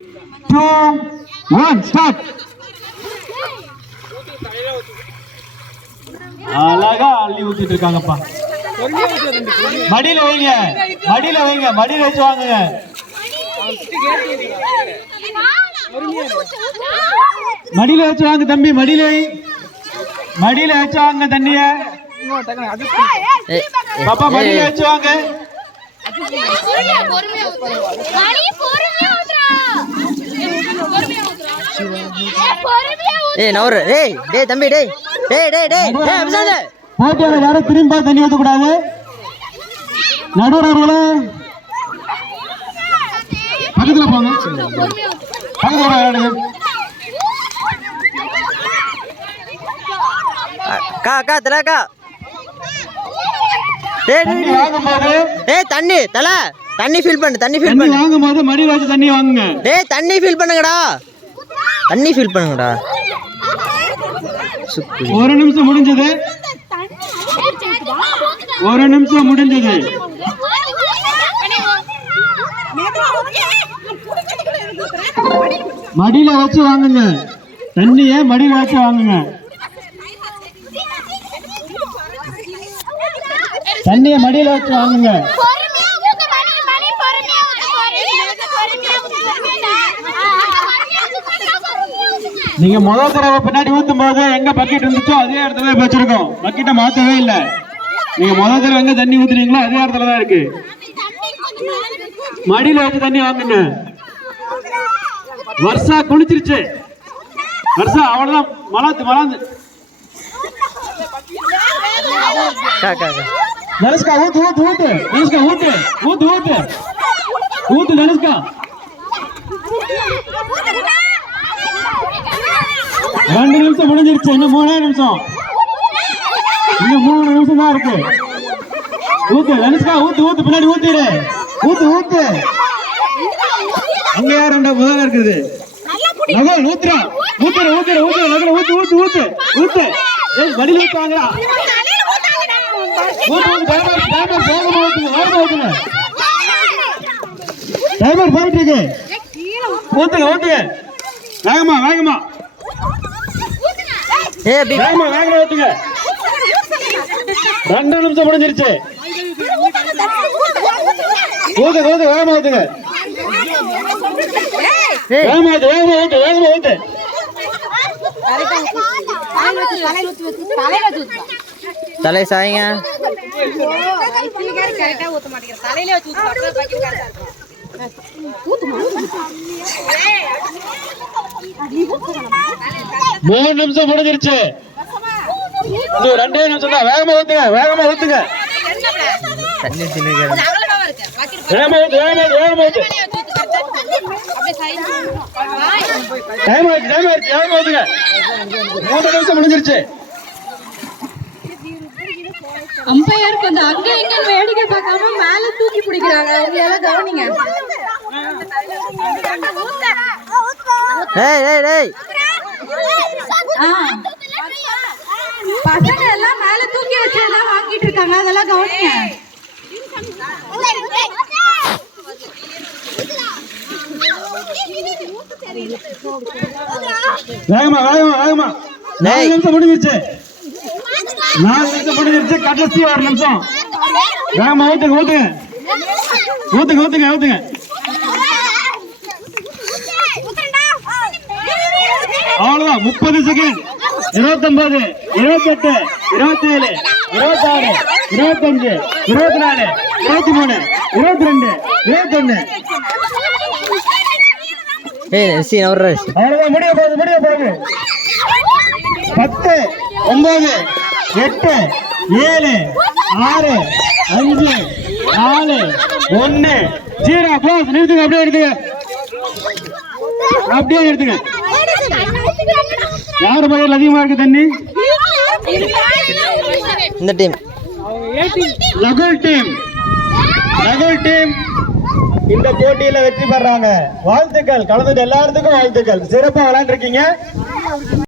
2, 1 start. அழகா அள்ளி ஊத்திட்டு இருக்காங்கப்பா. மடியில வைங்க, மடியில வைங்க, மடியில வச்சு வாங்குங்க. மடியில வச்சு வாங்க தம்பி, மடியில மடியில வச்சு வாங்க தண்ணிய. பாப்பா மடியில வச்சு வாங்க. ஏய் நவரு, ஏய் டேய் தம்பி, டேய் டேய் டேய் டேய் டேய் அபிஷாந்த், போட்டியாளர் யாரும் திரும்பி தண்ணி ஊத்த கூடாது. நடுவர்களே பக்கத்துல போங்க, பக்கத்துல விளையாடுங்க. அக்கா அக்கா தலக்கா, டேய் தண்ணி வாங்கும்போது டேய் தண்ணி தல தண்ணி ஃபில் பண்ணு, தண்ணி ஃபில் பண்ணு. வாங்கும்போது மடியில வச்சு தண்ணி வாங்குங்க. டேய் தண்ணி ஃபில் பண்ணுங்கடா, தண்ணி ஃபில் பண்ணுங்கடா. ஒரு நிமிஷம் முடிஞ்சது, ஒரு நிமிஷம் முடிஞ்சது. மடியில வச்சு வாங்குங்க தண்ணிய, மடியில வச்சு வாங்குங்க. தண்ணிய மடியில வச்சு வாங்குங்க. நீங்க முதல் தடவை பின்னாடி ஊத்தும் போது எங்க பக்கெட் இருந்துச்சோ அதே இடத்துல வச்சிருக்கோம், பக்கெட்டை மாத்தவே இல்லை. நீங்க முதல் தடவை எங்க தண்ணி ஊத்துறீங்களோ அதே இடத்துல தான் இருக்கு. மடியில வச்சு தண்ணி வாங்குங்க. வருஷா குளிச்சிருச்சு, வருஷா அவ்வளவுதான். மலாந்து மலாந்து தனுஷ்கா ஊத்து ஊத்து ஊத்து, தனுஷ்கா ஊத்து ஊத்து ஊத்து ஊத்து தனுஷ்கா. 2 நிமிஷம் முடிஞ்சிருச்சு, இன்னும் 3 நிமிஷம், இன்னும் 3 நிமிஷம் தான் இருக்கு. ஊத்து தனுஷ்கா, ஊத்து ஊத்து, பின்னாடி ஊத்திடு, ஊத்து ஊத்து. அங்க யார் முதல்ல இருக்குது? நகல் ஊத்துறா, ஊத்துற ஊத்துற ஊத்துற நகல் ஊத்து ஊத்து ஊத்து ஊத்து. ஏய் மடியில ஊத்துவாங்கடா, ஊத்து ஊத்து. டைமர் வேகமா ஊத்துங்க, வேகமா ஊத்துங்க. டைமர் போயிட்டு இருக்கு, ஊத்துங்க ஊத்துங்க, வேகமா வேகமா வேகமா வேகமா ஊத்துங்க. 2 நிமிஷம் முடிஞ்சிருச்சு. ஊத்து ஊத்து, வேகமா ஊத்துங்க, வேகமா ஊத்து, வேகமா ஊத்து, வேகமா ஊத்து. தலை சாய்ங்க. மூணு நிமிஷம் முடிஞ்சிருச்சு, 2 நிமிஷம் தான். வேகமா ஊத்துங்க, வேகமா ஊத்துங்க. தண்ணி தின்னுங்க, வேகமா ஊத்து, வேகமா ஊத்து, வேகமா ஊத்து. டைம் ஆயிடுச்சு, டைம் ஆயிடுச்சு, வேகமா ஊத்துங்க. 3 நிமிஷம் முடிஞ்சிருச்சு. அம்பையர் கொஞ்சம் அங்க இங்க வேடிக்கை பார்க்காம மேல தூக்கி பிடிக்கிறாங்க, அவங்க எல்லாம் கவனிங்க. டேய் டேய் டேய், பசங்க எல்லாம் மேல தூக்கி வச்சு எல்லாம் வாங்கிட்டு இருக்காங்க, அதெல்லாம் கவனிங்க. வேகமா வேகமா வேகமா. 4 நிமிஷம் முடிஞ்சிருச்சு, 4 நிமிஷம் முடிஞ்சிருச்சு. கடைசி 1 நிமிஷம். வேகமா ஊத்துங்க ஊத்துங்க ஊத்துங்க ஊத்துங்க ஊத்துங்க. அவ்வளவுதான். 30 செகண்ட். 29, 28, 27, 26, 25, 24, 23, 22, 21. ஏய் சி நவரு. அவ்வளவுதான், முடிய போகுது, முடிய போகுது. 10, 9, 8, 7, 6, 5, 4, 1, 0. க்ளோஸ். நிறுத்துங்க, அப்படியே எடுத்துங்க, அப்படியே எடுத்துங்க. யாரு பயிரில் அதிகமா இருக்கு தண்ணி? இந்த டீம், லகுல் டீம். லகுல் டீம் இந்த போட்டியில வெற்றி பெறாங்க. வாழ்த்துக்கள், கலந்துட்டு எல்லாத்துக்கும் வாழ்த்துக்கள். சிறப்பா விளையாண்டு இருக்கீங்க.